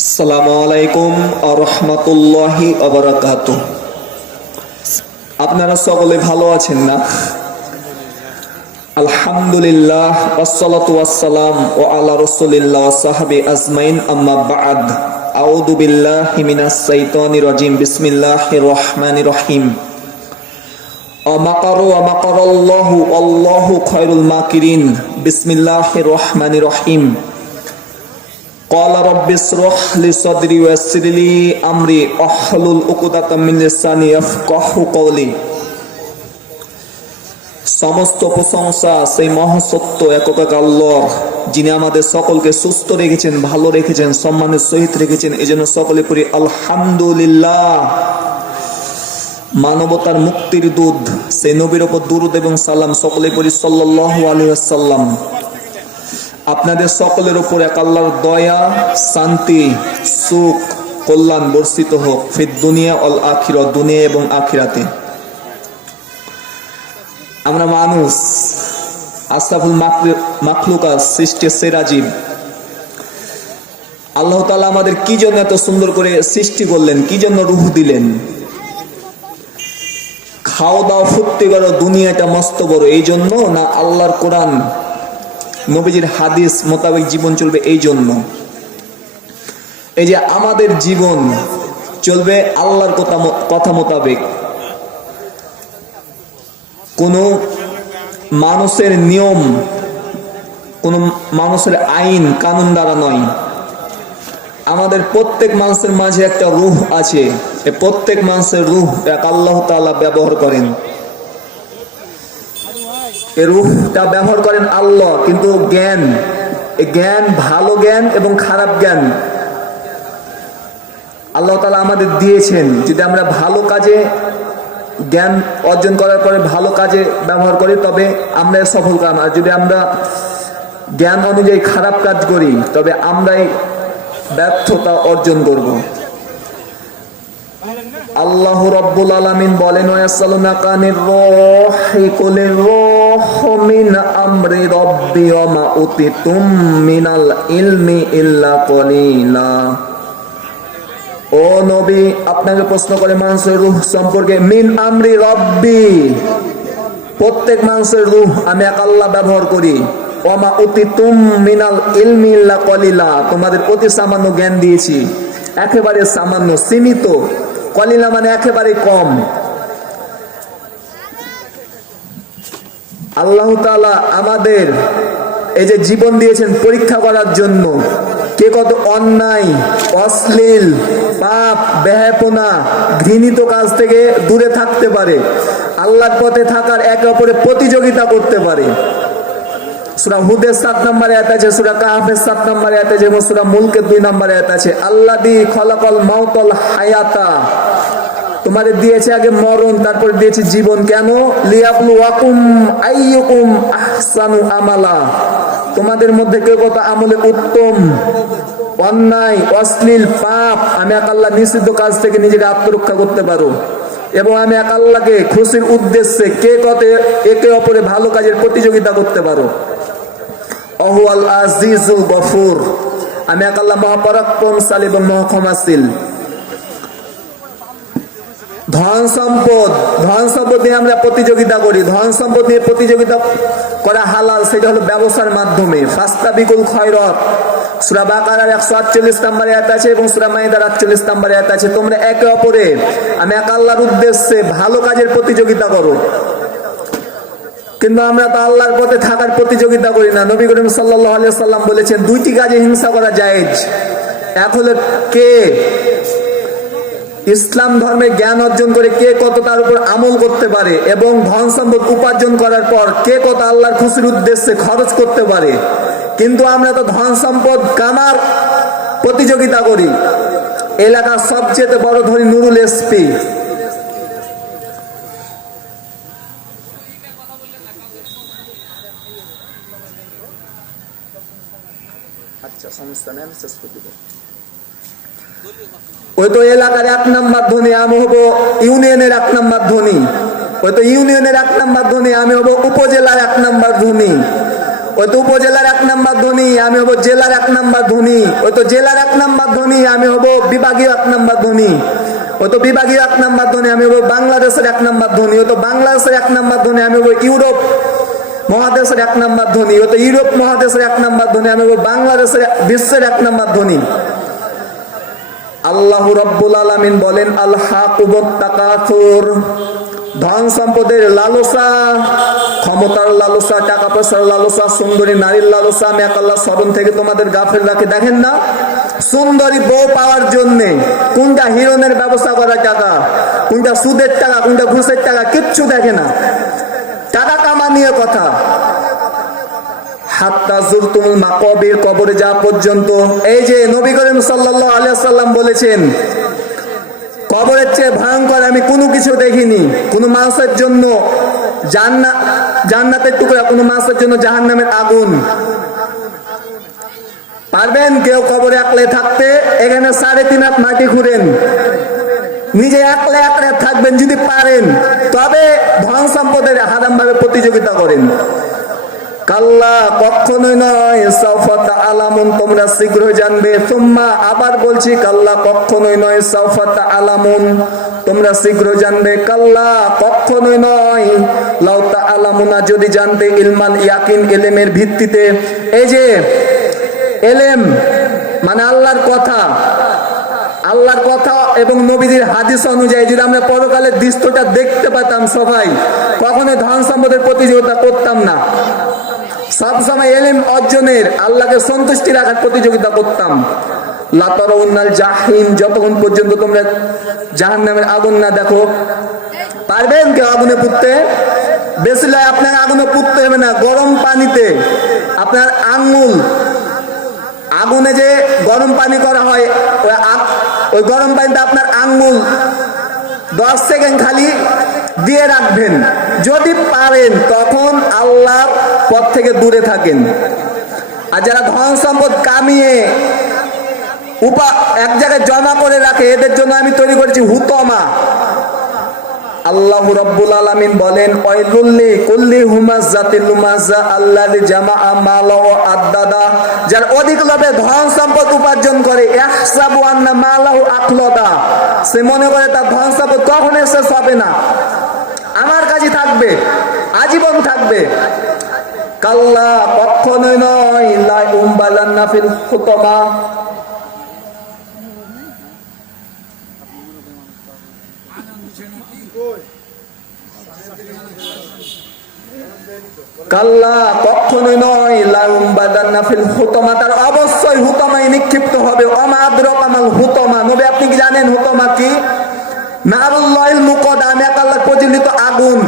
আসসালামু আলাইকুম আরহামাতুল্লাহি অবরাকাত আপনারা সকলে ভালো আছেন না? আলহামদুলিল্লাহ, আসসালাতু ওয়াসসালাম ও আলা রাসূলিল্লাহ সাহাবী আজমাইন, আম্মা বাদ। আউযু বিল্লাহি মিনাশ শাইতানির বিসমিল্লাহির রহমানির রহিম। অমাকার অমাকার আল্লাহু খায়রুল মাকিরিন, বিসমিল্লাহির রহমানির রহিম। قال رب اشرح لي صدري ويسر لي امري واحلل عقدة من لساني يفقهوا قولي সমস্ত প্রশংসা সেই মহাসত্য একক এক আল্লাহর যিনি আমাদের সকলকে সুস্থ রেখেছেন ভালো রেখেছেন সম্মানের সহিত রেখেছেন এজন্য সকলে পড়ি আলহামদুলিল্লাহ মানবতার মুক্তির দুধ সেই নবীর ওপর দুরুদ এবং সালাম সকলে পড়ি সাল্লাল্লাহু আলাইহি ওয়াসাল্লাম আপনাদের সকলের উপর এক আল্লাহর দয়া, শান্তি, সুখ, কল্যাণ বর্ষিত হোক ফির দুনিয়া অল আখির, দুনিয়া এবং আখিরাতে। আমরা মানুষ, আশরাফুল মাখলুকা, সৃষ্টি সেরাজীব। আল্লাহ তালা আমাদের কি জন্য এত সুন্দর করে সৃষ্টি করলেন, কি জন্য রুহ দিলেন? খাওয়া দাওয়া ফুর্তি করো, দুনিয়াটা মস্ত বড় এই জন্য না আল্লাহর কোরআন নবীজির হাদিস মোতাবেক জীবন চলবে এই জন্য। এই যে আমাদের জীবন চলবে আল্লাহর কথা কথা মোতাবেক। কোনো মানুষের নিয়ম, কোনো মানুষের আইন, কানুন দ্বারা নয়। আমাদের প্রত্যেক মানুষের মাঝে একটা রুহ আছে। প্রত্যেক মানুষের রুহ এক আল্লাহ তাআলা ব্যবহার করেন। রুহটা ব্যবহার করেন আল্লাহ, কিন্তু জ্ঞান জ্ঞান ভালো জ্ঞান এবং খারাপ জ্ঞান। আল্লাহ তাআলা আমাদের দিয়েছেন, যদি আমরা ভালো কাজে জ্ঞান অর্জন করার পরে ভালো কাজে ব্যবহার করি, তবে আমরা সফল কাম। আর যদি আমরা জ্ঞান অনুযায়ী খারাপ কাজ করি, তবে আমরাই ব্যর্থতা অর্জন করব। আল্লাহ রব্বুল আলামিন বলেন ওয়াসালুনাকা আনির রূহি, কুলির রূহু মিন আমরি রব্বি ওয়া মা উতিতুম মিনাল ইলমি ইল্লা কলিলা. ও নবী, আপনাকে প্রশ্ন করে মানুষের রূহ সম্পর্কে? মিন আমরি রব্বি। প্রত্যেক মানুষের রূহ আমি এক আল্লাহ ব্যবহার করি। ওমা উতিতুম মিনাল ইলমি ইল্লা কলিলা। তোমাদের অতি সামান্য জ্ঞান দিয়েছি। একেবারে সামান্য, সীমিত। কলিলা মানে একেবারে কম। আল্লাহ আমাদের এই যে জীবন দিয়েছেন পরীক্ষা করার জন্য, কে কত অন্যায়, অশ্লীল, পাপ ব্যয়াপনা ঘৃণিত কাজ থেকে দূরে থাকতে পারে, আল্লাহর পথে থাকার একে অপরে প্রতিযোগিতা করতে পারে। সুরা হুদের সাত নম্বরে আয়াত আছে, সুরা কাহাফের সাত নম্বরে আয়াত আছে এবং সুরা মুলকের দুই নম্বরে আয়াত আছে। আল্লাহ দি খলাকল মাউতল হায়াতা। তোমাদের দিয়েছে আগে মরণ, তারপর দিয়েছে জীবন। কেন? লিয়াবলু ওয়াকুম আইয়ুকুম আহসানু আমালা। তোমাদের মধ্যে কেউ কত আমলে উত্তম, অন্যায়, অশ্লীল, পাপ, আমি এক আল্লাহ নিষিদ্ধ কাজ থেকে নিজেকে আত্মরক্ষা করতে পারো। এবং আমি এক আল্লাহকে খুশির উদ্দেশ্যে কে কত একে অপরে ভালো কাজের প্রতিযোগিতা করতে পারো। অহুয়াল আজিজুল গফুর। আমি এক আল্লাহ মহাপরাক্রমশালী এবং ধন সম্পদ ধন সম্পদ নিয়ে আমরা প্রতিযোগিতা করি। ধন সম্পদ নিয়ে প্রতিযোগিতা করা হালাল, সেটা হলো ব্যবসার মাধ্যমে। ফাস্তা বিকুল খয়রত। সুরা বাকারার একশো আটচল্লিশ নাম্বারে এত আছে এবং সুরা মাইদার আটচল্লিশ নাম্বারে এত আছে। তোমরা একে অপরে, আমি এক আল্লাহর উদ্দেশ্যে ভালো কাজের প্রতিযোগিতা করো। কিন্তু আমরা তো আল্লাহর পথে থাকার প্রতিযোগিতা করি না। নবী করিম সাল্লাহ সাল্লাম বলেছেন, দুইটি কাজে হিংসা করা জায়েজ। এক হলো কে? ইসলাম ধর্মে জ্ঞান অর্জন করে কে কত তার উপর আমল করতে পারে এবং ধন সম্পদ উপার্জন করার পর কে কত আল্লাহর খুশির উদ্দেশ্যে খরচ করতে পারে। কিন্তু আমরা তো ধন সম্পদ কামার প্রতিযোগিতা করি। এলাকার সবচেয়ে বড় ধরি নুরুল এসপি শেষ করে ওই তো এলাকার এক আমি হব ইউনিয়নের এক ওই তো ইউনিয়নের এক আমি হব উপজেলার এক নাম্বার ধনী ওই তো উপজেলার এক আমি হব জেলার এক নাম্বার ধনী ওই তো জেলার এক নাম্বার ধনী আমি হব বিভাগীয় এক নাম্বার ধনী ওই তো বিভাগীয় এক নাম্বার ধনী আমি হব বাংলাদেশের এক নাম্বার ধনী ওই তো বাংলাদেশের এক নাম্বার ধনী আমি হব ইউরোপ মহাদেশের এক নাম্বার ধনী, ও তো ইউরোপ মহাদেশের এক নাম্বার ধনী, আমি বাংলাদেশের বিশ্বের এক নাম্বার ধনী। আল্লাহ রব্বুল আলামিন বলেন আল্লাহ তাকাতুর ধন সম্পদের লালসা, ক্ষমতার লালসা, টাকা পয়সার লালসা, সুন্দরী নারীর লালসা, আমি এক আল্লাহ স্মরণ থেকে তোমাদের গাফের রাখে। দেখেন না? সুন্দরী বউ পাওয়ার জন্য কোনটা হিরণের ব্যবস্থা করা টাকা, কোনটা সুদের টাকা, কোনটা ঘুষের টাকা, কিচ্ছু দেখে না। নিয়ে কথা। কবরে পর্যন্ত। এই যে নবী করিম বলেছেন, কবরের চেয়ে ভয়ঙ্কর আমি কোনো কিছু দেখিনি। কোনো জন্য জান্নাত জান্নাতের টুকরা, কোনো জন্য আগুন। পারবেন কেউ কবরে একলে থাকতে? এখানে সাড়ে তিন হাত মাটি খুঁড়েন নিজে একলা একলা থাকবেন যদি পারেন। তবে ধন সম্পদের হারাম ভাবে প্রতিযোগিতা করেন। কাল্লা কখনোই নয় সাউফাতা আলামুন, তোমরা শীঘ্র জানবে। সুম্মা আবার বলছি, কাল্লা কখনোই নয় সাউফাতা আলামুন, তোমরা শীঘ্র জানবে। কাল্লা কখনোই নয় লাউতা আলামুনা, যদি জানতে ইলমান ইয়াকিন এলেমের ভিত্তিতে। এই যে, এলেম মানে আল্লাহর কথা আল্লাহর কথা এবং নবীজির হাদিস অনুযায়ী যদি আমরা পরকালের দৃশ্যটা দেখতে পেতাম সবাই, কখনো ধন সম্পদের প্রতিযোগিতা করতাম না। সবসময় এলেম অর্জনের, আল্লাহকে সন্তুষ্টি রাখার প্রতিযোগিতা করতাম। আপনার আগুনে পুততে হবে না, গরম পানিতে। আপনার আঙ্গুল, আগুনে যে গরম পানি করা হয় ওই গরম পানিতে আপনার আঙ্গুল দশ সেকেন্ড খালি দিয়ে রাখবেন। যদি পারেন, তখন আল্লাহ পথ থেকে দূরে থাকেন। আর যারা ধন সম্পদ কামিয়ে উপা এক জায়গায় জমা করে রাখে, এদের জন্য আমি তৈরি করেছি হুতমা। আল্লাহ রব্বুল আলামিন বলেন ওয়াইলুল্লি কুল্লি হুমাজ্জাতিল লুমাজ্জা আল্লাযী জামাআ, মালা ওয়া আদ্দাদা যার অধিক লোভে ধন সম্পদ উপার্জন করে ইহসাবু আন্না মালাহু আখলাদা সে মনে করে, তার ধন সম্পদ কখনো শেষ হবে না। আমার কাছে থাকবে, আজীবন থাকবে। কাল্লা কখনোই নয়, লা উম্বালান্না ফিল খুতমা কাল্লা কখনোই নয় লাউম বাদান্না ফিল হুতমা, তার অবশ্যই হুতমায় নিক্ষিপ্ত হবে। অমাদ্র কামাল হুতমা, নবী আপনি কি জানেন হুতমা কি? নারুল্লাহিল মুকদ আমি এক আল্লাহ প্রজ্বলিত আগুন,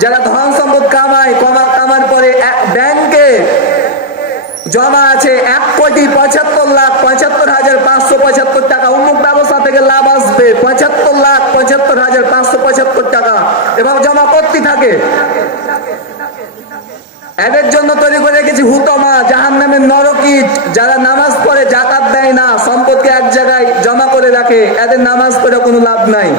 যারা ধন সম্পদ কামায়, কমা কামার পরে ব্যাংকে জমা আছে এক কোটি পঁচাত্তর লাখ, পঁচাত্তর হাজার পাঁচশো পঁচাত্তর টাকা উন্মুখ ব্যবস্থা থেকে লাভ আসবে পঁচাত্তর লাখ পঁচাত্তর হাজার পাঁচশো পঁচাত্তর জমা করতে থাকে। এদের জন্য তৈরি করে রেখেছি হুতমা জাহান নামের নরকিট। যারা নামাজ পড়ে জাকাত দেয় না, সম্পদকে এক জায়গায় জমা করে রাখে, এদের নামাজ পড়ে কোনো লাভ নাই।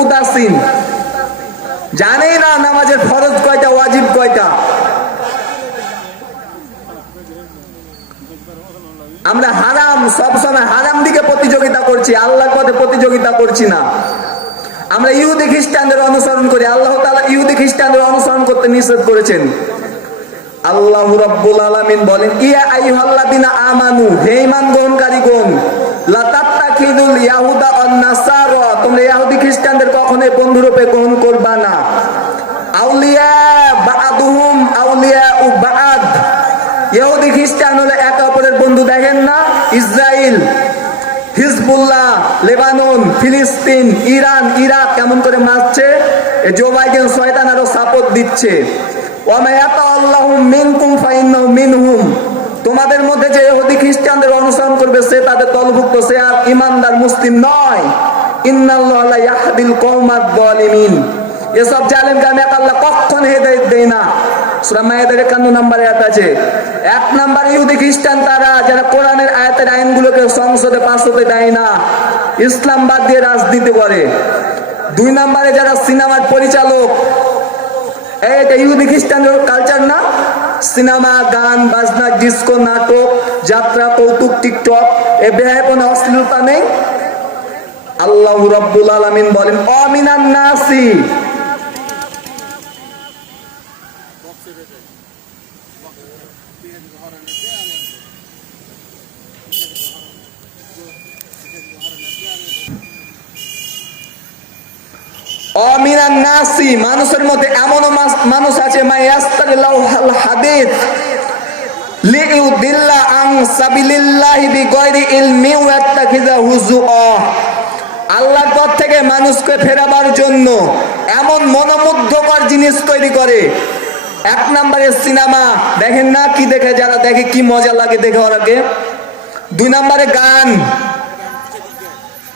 উদাসীন। জানেই না নামাজের ফরজ কয়টা, ওয়াজিব কয়টা। আমরা হারাম সবসময় হারাম দিকে প্রতিযোগিতা করছি, আল্লাহর পথে প্রতিযোগিতা করছি না। আমরা ইহুদি খ্রিস্টানদের অনুসরণ করি, আল্লাহ তাআলা ইহুদি খ্রিস্টানদের অনুসরণ করতে নিষেধ করেছেন। আল্লাহ রাব্বুল আলামিন বলেন, ইয়া আইয়ুহাল্লাযিনা আমানু, হে ঈমান গ্রহণকারীগণ লা তাত্তাখিদুল ইয়াহুদা ওয়ান নাসারা। তোমরা ইহুদি খ্রিস্টানদের কখনোই বন্ধুরূপে গ্রহণ করবা না। আউলিয়া বা'দুহুম, আউলিয়া উ বা'দ। ইহুদি খ্রিস্টান হলো একে অপরের বন্ধু, দেখেন না? ইসরায়েল হিজবুল্লাহ, লেবানন, ফিলিস্তিন, ইরান, ইরাক কেমন করে মারছে? জো বাইডেন শয়তান আরও সাপোর্ট দিচ্ছে। ওয়ামায়াতা আল্লাহু মিনকুম, ফাইন্নাহু মিনহুম। তোমাদের মধ্যে যে ইহুদি খ্রিস্টানদের অনুসরণ করবে, সে তাদের দলভুক্ত, সে আর ইমানদার মুসলিম নয়। এসব জালেমকে আমি আল্লাহ কখন হেদায়েত দেই না। সুরা মায়েদের একান্ন নম্বর আয়াত আছে, এক নম্বর ইহুদি খ্রিস্টান তারা যারা কোরআনের আয়াতের আইনগুলোকে সংসদে পাশ হতে দেয় না, ইসলাম বাদ দিয়ে রাজনীতি করে। দুই নম্বরে যারা সিনেমার পরিচালক এটা ইহুদি খ্রিস্টানদের কালচার না সিনেমা, গান, বাজনা, ডিস্কো, নাটক, যাত্রা, কৌতুক, টিকটক এ বেহায়পনা অশ্লীলতা নেই? আল্লাহ রাব্বুল আলামিন বলেন, অমিনান নাসি। অমিনান নাসি, মানুষের মধ্যে এমনও মানুষ আছে ইয়াত্তাখিযা হুজুআ আল্লাহর থেকে মানুষকে ফেরাবার জন্য এমন মনোমুগ্ধকর জিনিস তৈরি করে। এক নম্বরে সিনেমা, দেখেন না কি দেখে, যারা দেখে কি মজা লাগে দেখে ওরাকে। দুই নম্বরে গান।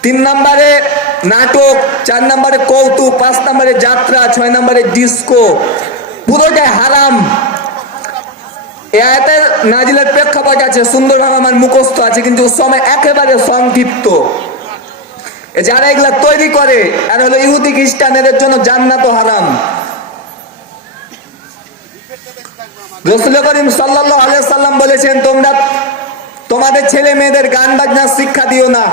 তিন নম্বরে নাটক, চার নম্বরে কৌতুক, পাঁচ নম্বরে যাত্রা, ছয় নম্বরে ডিস্কো। পুরোটাই হারাম। এ নাজিলের প্রেক্ষাপট আছে, সুন্দরভাবে আমার মুখস্থ আছে, কিন্তু সময় একেবারে সংক্ষিপ্ত। যারা এগুলা তৈরি করে, আর হলো ইহুদি খ্রিস্টান এদের জন্য জান্নাত হারাম। রসুল করিম সাল্লাহ সাল্লাম বলেছেন, তোমরা তোমাদের ছেলে মেয়েদের গান বাজনার শিক্ষা দিও না।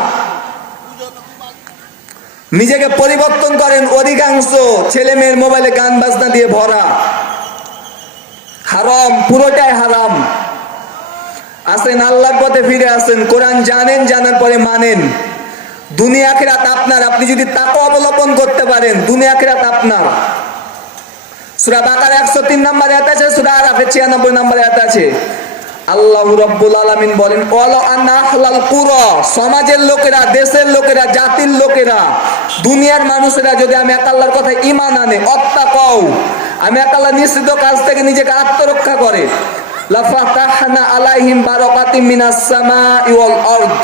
নিজেকে পরিবর্তন করেন অধিকাংশ ছেলে মেয়ের মোবাইলে গান বাজনা দিয়ে ভরা। হারাম, পুরোটাই হারাম। আসেন আল্লাহর পথে ফিরে আসেন কোরআন জানেন, জানার পরে মানেন। দুনিয়া খেরাত আপনার, আপনি যদি তাকে অবলম্বন করতে পারেন, দুনিয়া খেরাত আপনার। সুরা বাকার একশো তিন নম্বর এত আছে, সুরা আরাফের ছিয়ানব্বই নম্বর এত আছে। আল্লাহ রব্বুল বলেন কুরা সমাজের লোকেরা, দেশের লোকেরা, জাতির লোকেরা, দুনিয়ার মানুষেরা যদি আমি এক আল্লাহর কথা ইমান আনে আমি এক আল্লাহ নিষিদ্ধ কাজ থেকে নিজেকে আত্মরক্ষা করে। আলাইহিম মিনাস ওয়াল আরদ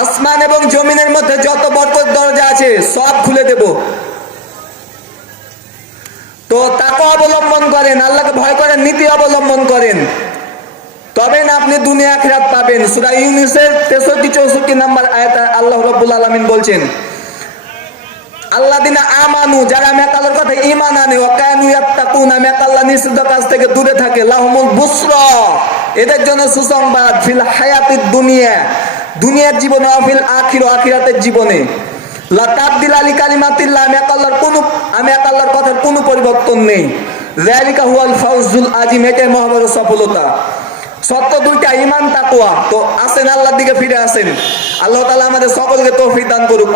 আসমান এবং জমিনের মধ্যে যত বরকত দরজা আছে, সব খুলে দেব। তো তাকে অবলম্বন করেন, আল্লাহকে ভয় করেন, নীতি অবলম্বন করেন। তবে না, আপনি দুনিয়া খেরাত পাবেন। সুরা ইউনিসের তেষট্টি, চৌষট্টি নাম্বার আয়াত আল্লাহ রব্বুল আলমিন বলছেন আল্লাহ দিনা আমানু, যারা মেকালের কথা ইমান আনে ও কানু ইয়াত্তাকুন, মেকাল্লা নিষিদ্ধ কাজ থেকে দূরে থাকে। লাহমুল বুসরা, এদের জন্য সুসংবাদ, ফিল হায়াতিদ দুনিয়া, দুনিয়ার জীবনে, অফিল আখির, আখিরাতের জীবনে। লা তাবদিল আলী কালিমাতিল্লাহ আমি এক কোনো, আমি এক আল্লাহর কথার কোনো পরিবর্তন নেই। জালিকা হুয়াল ফাউজুল আজিম, এটাই মহাবড় সফলতা। সত্য দুইটা ইমান তাকুয়া তো আসেন আল্লাহর দিকে ফিরে আসেন। আল্লাহ তাআলা আমাদের সকলকে তৌফিক দান করুক।